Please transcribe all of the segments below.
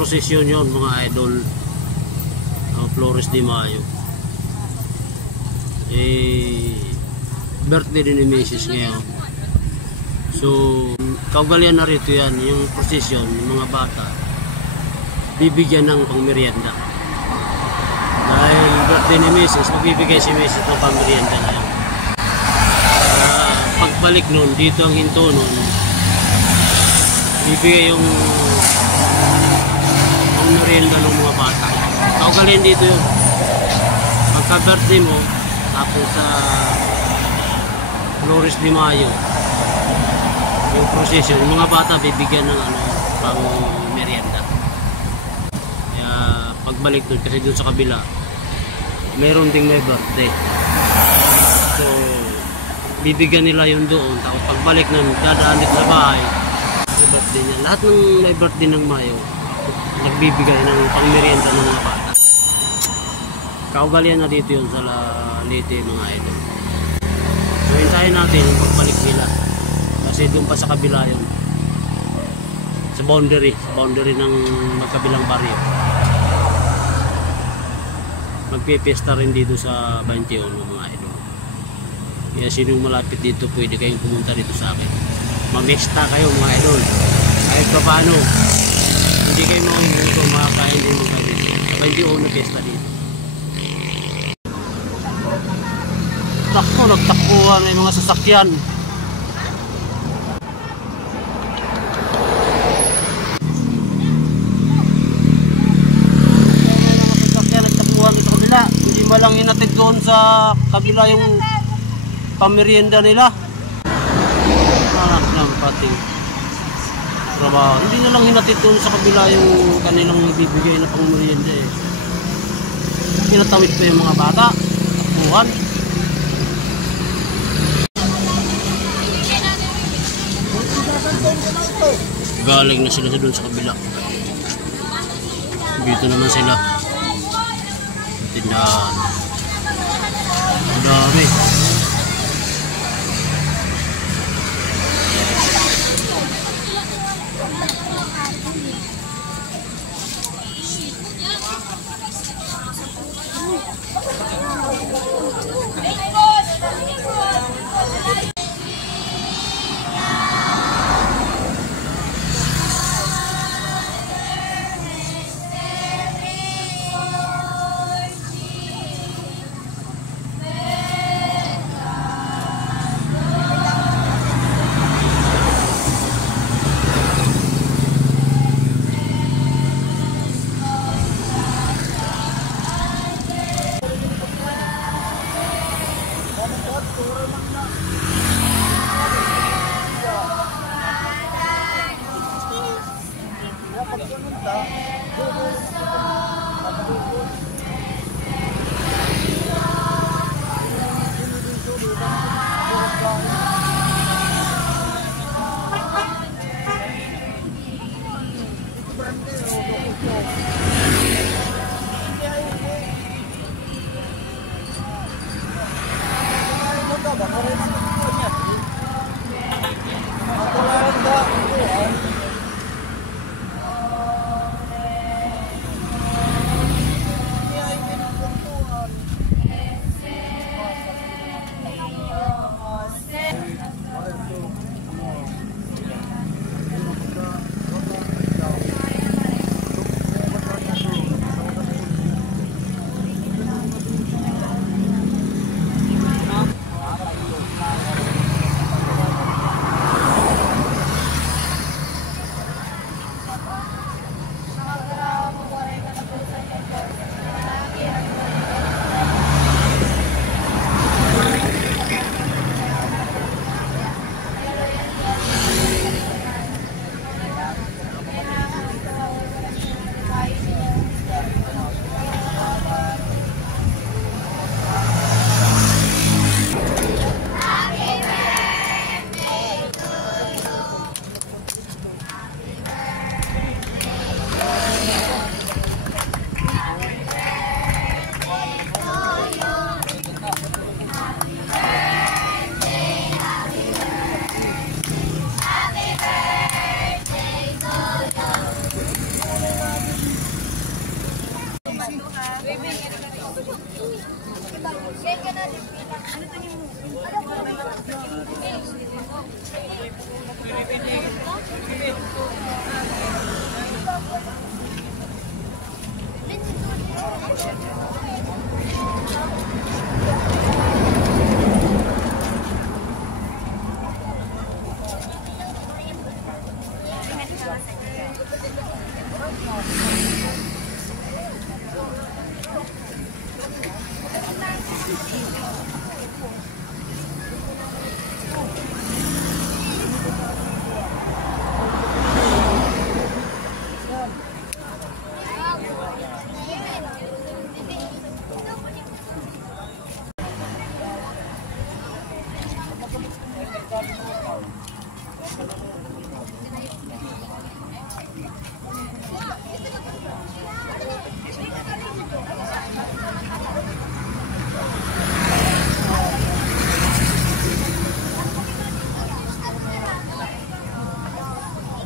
Prosesyon yun mga idol, Flores de Mayo. Birthday din ni Mrs. ngayon. So kaugalian na rito yan, yung prosesyon, yung mga bata bibigyan ng pangmerienda. Dahil birthday ni Mrs., magbibigay si Mrs. ng pangmerienda ngayon. Pagbalik nun, dito ang hinto nun, bibigay yung merienda ng mga bata. Kaugalian dito yun. Pagka-birthday mo, tapos sa Flores de Mayo, yung procession, yung mga bata bibigyan ng pang merienda. Kaya pagbalik doon, kasi doon sa kabila, meron ding may birthday. So, bibigyan nila yun doon. Tapos pagbalik nun, dadaan dito sa bahay, may birthday niya. Lahat ng may birthday ng Mayo, nagbibigay ng pangmerienda ng mga bata. Kaugalian na dito yun sa Leyte mga idol. So hintayin natin yung pagbalik nila, kasi doon pa sa kabila yun, sa boundary ng magkabilang baryo. Magpipiesta rin dito sa 21 mga idol. Kaya sino malapit dito, pwede kayong pumunta dito sa akin, mamesta kayo mga idol. Kahit pa paano, hindi kayo makikita, makakain din mga dito. Sa 21 na pesta dito. Takbo, nagtakbuhan ng mga sasakyan. Nagtakbuhan dito sa kabila. Hindi malang hinatid doon sa kabila yung pamerienda nila. Anak ng pating trabaho. Hindi na lang hinatid doon sa kabila yung kanilang bibigay na pangmerienda eh. Pinatawid pa yung mga bata. Takbuhan. Galing na sila doon sa kabila. Dito naman sila. Tindahan. Ang dami.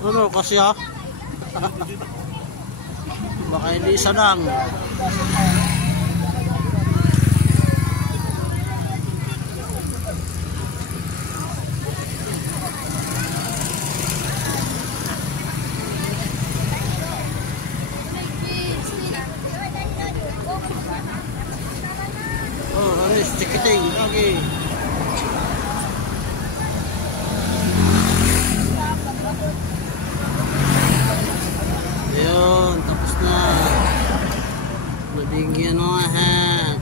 Ano kasi ha? Baka hindi isa lang. Oh, aris, tikiting lagi. Ayun, tapos na. Nabigyan mo lahat.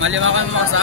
Maliwakan mo sa